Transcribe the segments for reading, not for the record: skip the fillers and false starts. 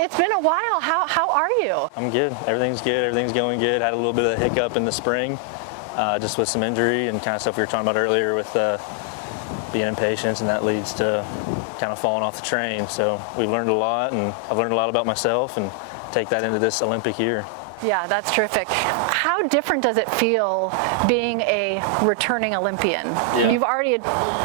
It's been a while. How are you? I'm good. Everything's good. Everything's going good. Had a little bit of a hiccup in the spring, just with some injury and kind of stuff we were talking about earlier with being impatient, and that leads to kind of falling off the train. So we've learned a lot, and I've learned a lot about myself, and take that into this Olympic year. Yeah, that's terrific. How different does it feel being a returning Olympian? Yeah. You've already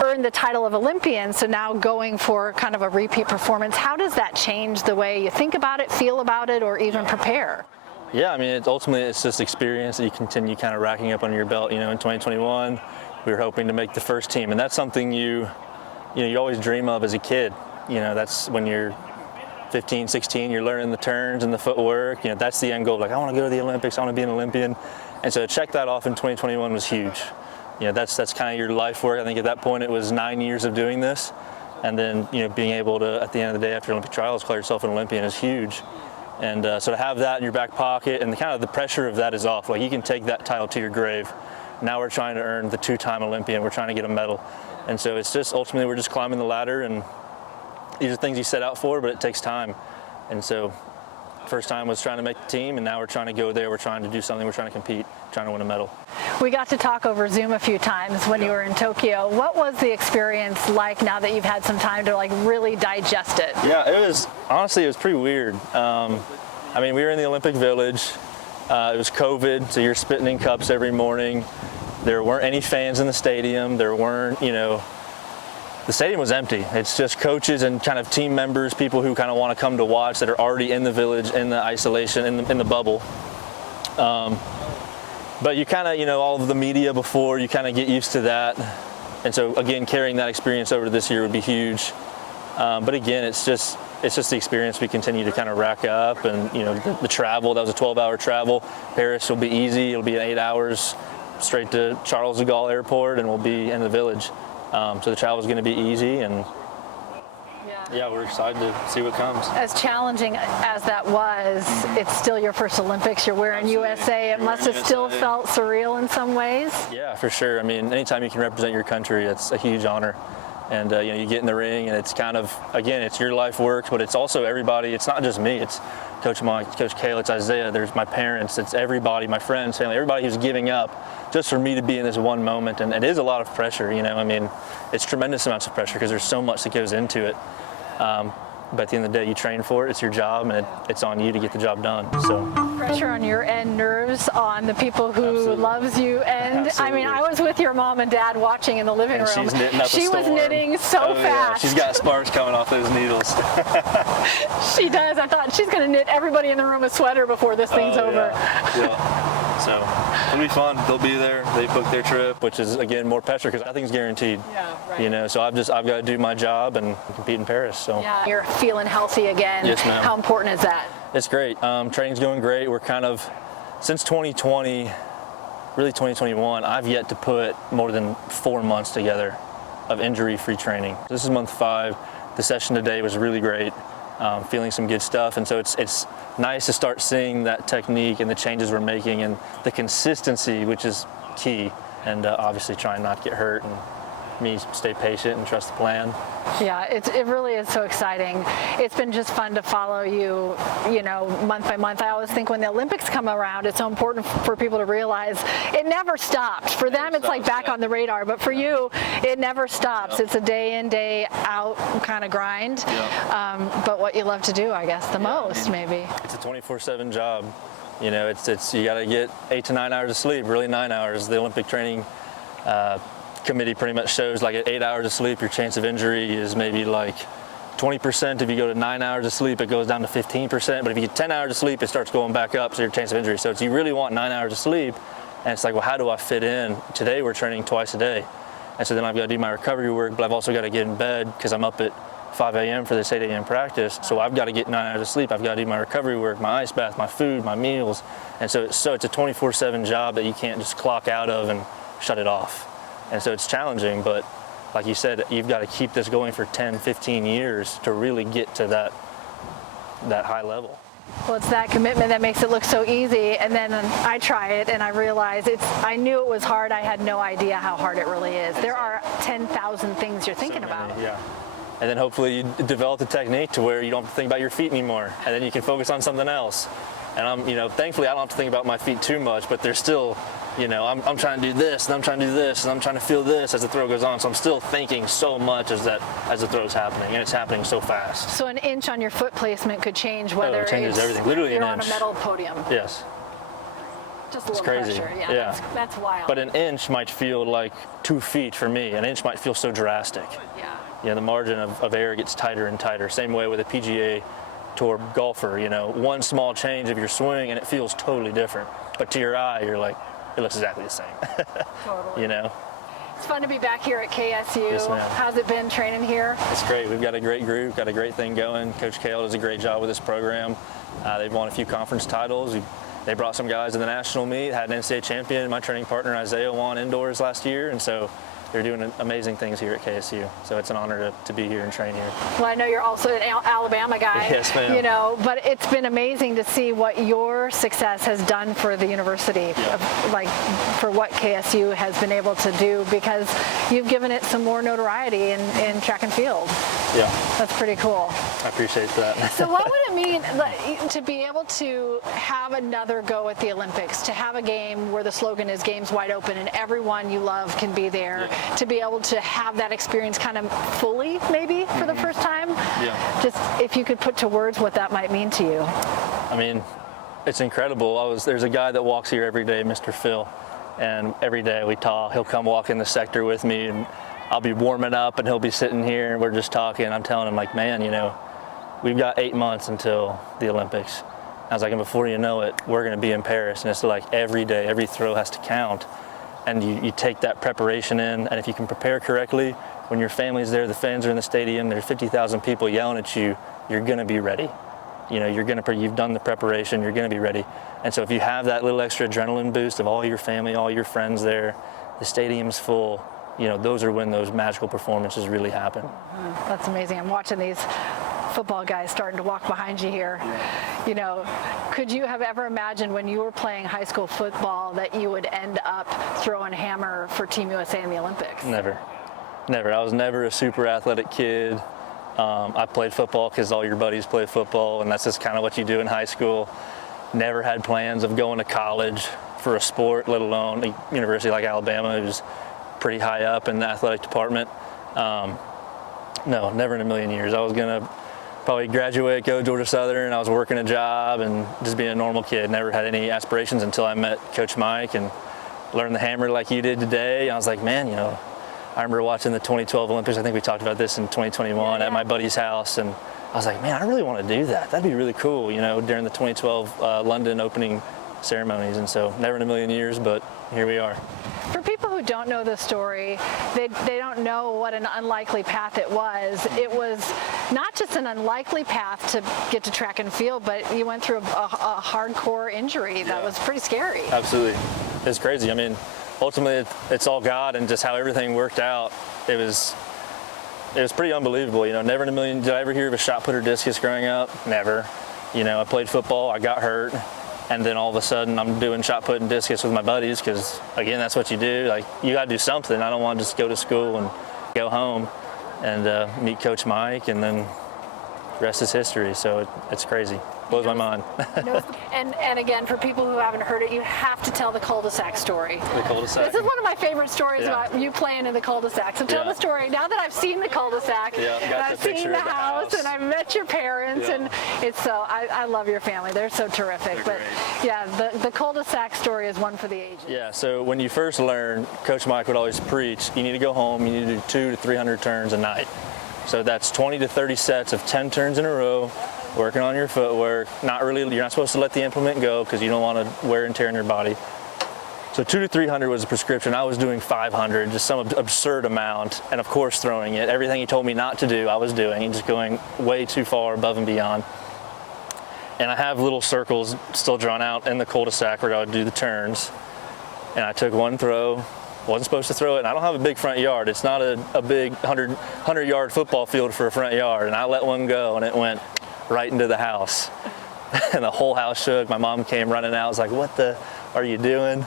earned the title of Olympian, so now going for kind of a repeat performance. How does that change the way you think about it, feel about it, or even prepare? Yeah, I mean, ultimately it's just experience that you continue kind of racking up under your belt. You know, in 2021, we were hoping to make the first team, and that's something you always dream of as a kid. You know, that's when you're 15, 16, you're learning the turns and the footwork. You know, that's the end goal. Like, I want to go to the Olympics, I want to be an Olympian. And so to check that off in 2021 was huge. You know, that's kind of your life work. I think at that point it was 9 years of doing this. And then, you know, being able to, at the end of the day after Olympic trials, call yourself an Olympian is huge. And so to have that in your back pocket, and the pressure of that is off. Like, you can take that title to your grave. Now we're trying to earn the two-time Olympian. We're trying to get a medal. And so it's just, ultimately, we're just climbing the ladder, and these are things you set out for, but it takes time. And so first time was trying to make the team, and now we're trying to go there. We're trying to do something. We're trying to compete, trying to win a medal. We got to talk over Zoom a few times when you were in Tokyo. What was the experience like now that you've had some time to really digest it? Yeah, it was pretty weird. I mean, we were in the Olympic Village. It was COVID, so you're spitting in cups every morning. There weren't any fans in the stadium. There weren't, the stadium was empty. It's just coaches and kind of team members, people who kind of want to come to watch that are already in the village, in the isolation, in the bubble. But you kind of, all of the media before, you kind of get used to that. And so again, carrying that experience over to this year would be huge. But again, it's just the experience we continue to kind of rack up, and the travel. That was a 12-hour travel. Paris will be easy. It'll be 8 hours straight to Charles de Gaulle Airport, and we'll be in the village. So the travel is going to be easy, and yeah, we're excited to see what comes. As challenging as that was, it's still your first Olympics. You're wearing USA. It must have still felt surreal in some ways. Yeah, for sure. I mean, anytime you can represent your country, it's a huge honor. And you get in the ring, and it's kind of, again, it's your life work, but it's also everybody. It's not just me. It's Coach Mike, Coach Kale, it's Isaiah. There's my parents. It's everybody, my friends, family, everybody who's giving up just for me to be in this one moment. And it is a lot of pressure. I mean, it's tremendous amounts of pressure because there's so much that goes into it. But at the end of the day, you train for it. It's your job, and it's on you to get the job done. So pressure on your end, nerves on the people who loves you. And Absolutely. I mean, I was with your mom and dad watching in the living room. She's knitting up She was knitting so fast. Yeah. She's got sparks coming off those needles. She does. I thought she's going to knit everybody in the room a sweater before this thing's over. Yeah. So it'll be fun. They'll be there. They booked their trip, which is again more pressure because nothing's guaranteed. Yeah, right. So I've got to do my job and compete in Paris. So yeah. You're feeling healthy again. Yes, ma'am. How important is that? It's great. Training's going great. We're since 2020, really 2021, I've yet to put more than 4 months together of injury-free training. This is month 5. The session today was really great. Feeling some good stuff, and so it's nice to start seeing that technique and the changes we're making and the consistency, which is key, and obviously trying not to get hurt and me stay patient and trust the plan. Yeah, it really is so exciting. It's been just fun to follow you, month by month. I always think when the Olympics come around, it's so important for people to realize it never stops. For them, it's like back on the radar, but for you, it never stops. It's a day in, day out kind of grind, but what you love to do, I guess, the most, maybe. It's a 24/7 job. It's you got to get 8 to 9 hours of sleep, really 9 hours. The Olympic training committee pretty much shows like at 8 hours of sleep, your chance of injury is maybe like 20%. If you go to 9 hours of sleep, it goes down to 15%. But if you get 10 hours of sleep, it starts going back up, so your chance of injury. So you really want 9 hours of sleep, and it's like, well, how do I fit in? Today we're training twice a day, and so then I've got to do my recovery work, but I've also got to get in bed because I'm up at 5 a.m. for this 8 a.m. practice. So I've got to get 9 hours of sleep. I've got to do my recovery work, my ice bath, my food, my meals, and so it's a 24/7 job that you can't just clock out of and shut it off. And so it's challenging, but like you said, you've got to keep this going for 10, 15 years to really get to that high level. Well, it's that commitment that makes it look so easy, and then I try it and I realize I knew it was hard. I had no idea how hard it really is. There are 10,000 things you're thinking about. Yeah. and then hopefully you develop the technique to where you don't have to think about your feet anymore, and then you can focus on something else. And thankfully I don't have to think about my feet too much, but there's still, I'm trying to do this, and I'm trying to do this, and I'm trying to feel this as the throw goes on. So I'm still thinking so much as the throw's happening, and it's happening so fast. So an inch on your foot placement could change whether it changes everything. Literally you're an on a inch. metal podium. Yes. Just a little crazy. pressure. Yeah. That's wild. But an inch might feel like 2 feet for me. An inch might feel so drastic. Yeah. The margin of error gets tighter and tighter. Same way with a PGA Tour golfer. One small change of your swing and it feels totally different. But to your eye, you're like, it looks exactly the same. Totally. It's fun to be back here at KSU. Yes, ma'am. How's it been training here? It's great. We've got a great group, got a great thing going. Coach Kale does a great job with this program. They've won a few conference titles. They brought some guys to the national meet, had an NCAA champion. My training partner Isaiah won indoors last year, and so they're doing amazing things here at KSU. So it's an honor to be here and train here. Well, I know you're also an Alabama guy. Yes, ma'am. But it's been amazing to see what your success has done for the university, for what KSU has been able to do, because you've given it some more notoriety in track and field. Yeah. That's pretty cool. I appreciate that. So what would it mean to be able to have another go at the Olympics, to have a game where the slogan is games wide open and everyone you love can be there, to be able to have that experience kind of fully maybe for the first time? Yeah. Just if you could put to words what that might mean to you. I mean, it's incredible. There's a guy that walks here every day, Mr. Phil, and every day we talk. He'll come walk in the sector with me, and I'll be warming up and he'll be sitting here and we're just talking. I'm telling him, like, man, we've got 8 months until the Olympics. I was like, and before you know it, we're going to be in Paris. And it's like every day, every throw has to count. And you take that preparation in. And if you can prepare correctly, when your family's there, the fans are in the stadium, there's 50,000 people yelling at you, you're going to be ready. You've done the preparation, you're going to be ready. And so if you have that little extra adrenaline boost of all your family, all your friends there, the stadium's full, those are when those magical performances really happen. That's amazing. I'm watching these football guys starting to walk behind you here. Could you have ever imagined when you were playing high school football that you would end up throwing hammer for Team USA in the Olympics? Never. I was never a super athletic kid. I played football because all your buddies play football, and that's just kind of what you do in high school. Never had plans of going to college for a sport, let alone a university like Alabama, who's pretty high up in the athletic department. No, never in a million years. I was going to probably graduate, go to Georgia Southern. I was working a job and just being a normal kid. Never had any aspirations until I met Coach Mike and learned the hammer like you did today. I was like, man, I remember watching the 2012 Olympics. I think we talked about this in 2021 at my buddy's house. And I was like, man, I really want to do that. That'd be really cool, during the 2012 London opening ceremonies. And so never in a million years, but here we are. For people who don't know the story, they don't know what an unlikely path it was. It was not just an unlikely path to get to track and field, but you went through a hardcore injury that was pretty scary. Absolutely. It's crazy. I mean, ultimately it's all God, and just how everything worked out. It was pretty unbelievable. Never in a million did I ever hear of a shot put or discus growing up. Never. I played football, I got hurt. And then all of a sudden I'm doing shot put and discus with my buddies because, again, that's what you do. Like, you got to do something. I don't want to just go to school and go home and meet Coach Mike, and then the rest is history. So it's crazy. Blows my mind. And again, for people who haven't heard it, you have to tell the cul-de-sac story. The cul-de-sac. This is one of my favorite stories about you playing in the cul-de-sac. So tell the story. Now that I've seen the cul-de-sac, and I've seen the house, and I've met your parents, and it's so, I love your family. They're so terrific. But yeah, the cul-de-sac story is one for the ages. Yeah, so when you first learn, Coach Mike would always preach, you need to go home, you need to do 200 to 300 turns a night. So that's 20 to 30 sets of 10 turns in a row, working on your footwork. You're not supposed to let the implement go because you don't want to wear and tear in your body. So 200 to 300 was a prescription. I was doing 500, just some absurd amount, and of course throwing it. Everything he told me not to do, I was doing, and just going way too far above and beyond. And I have little circles still drawn out in the cul-de-sac where I would do the turns. And I took one throw, wasn't supposed to throw it, and I don't have a big front yard. It's not a big 100-yard football field for a front yard, and I let one go, and it went right into the house. And the whole house shook. My mom came running out. I was like, what the are you doing?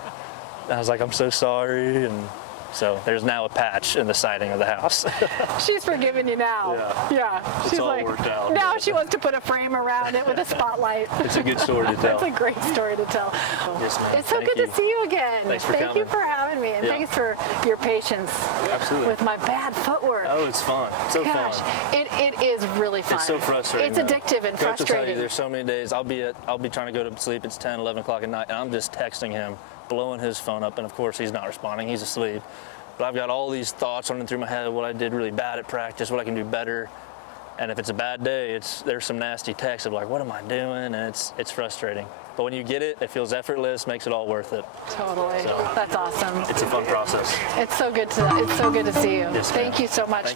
And I was like, I'm so sorry. And So there's now a patch in the siding of the house. She's forgiven you now. Yeah. It's She's all like, worked out. now she wants to put a frame around it with a spotlight. It's a good story to tell. It's a great story to tell. Yes, ma'am. It's so Thank good you. to see you again. Thanks for Thank you coming. for having me, and Yeah. thanks for your patience Absolutely. with my bad footwork. Oh, it's fun. So Gosh, fun. it is really fun. It's so frustrating. It's though. addictive and Coach will tell you, frustrating. there's so many days I'll be trying to go to sleep. It's 10, 11 o'clock at night, and I'm just texting him, blowing his phone up, and of course he's not responding. He's asleep. But I've got all these thoughts running through my head, what I did really bad at practice, what I can do better. And if it's a bad day, there's some nasty texts of like, what am I doing? And it's frustrating. But when you get it, it feels effortless, makes it all worth it. Totally. So- That's awesome. It's a fun process. It's so good to see you. Yes, ma'am. Thank you so much.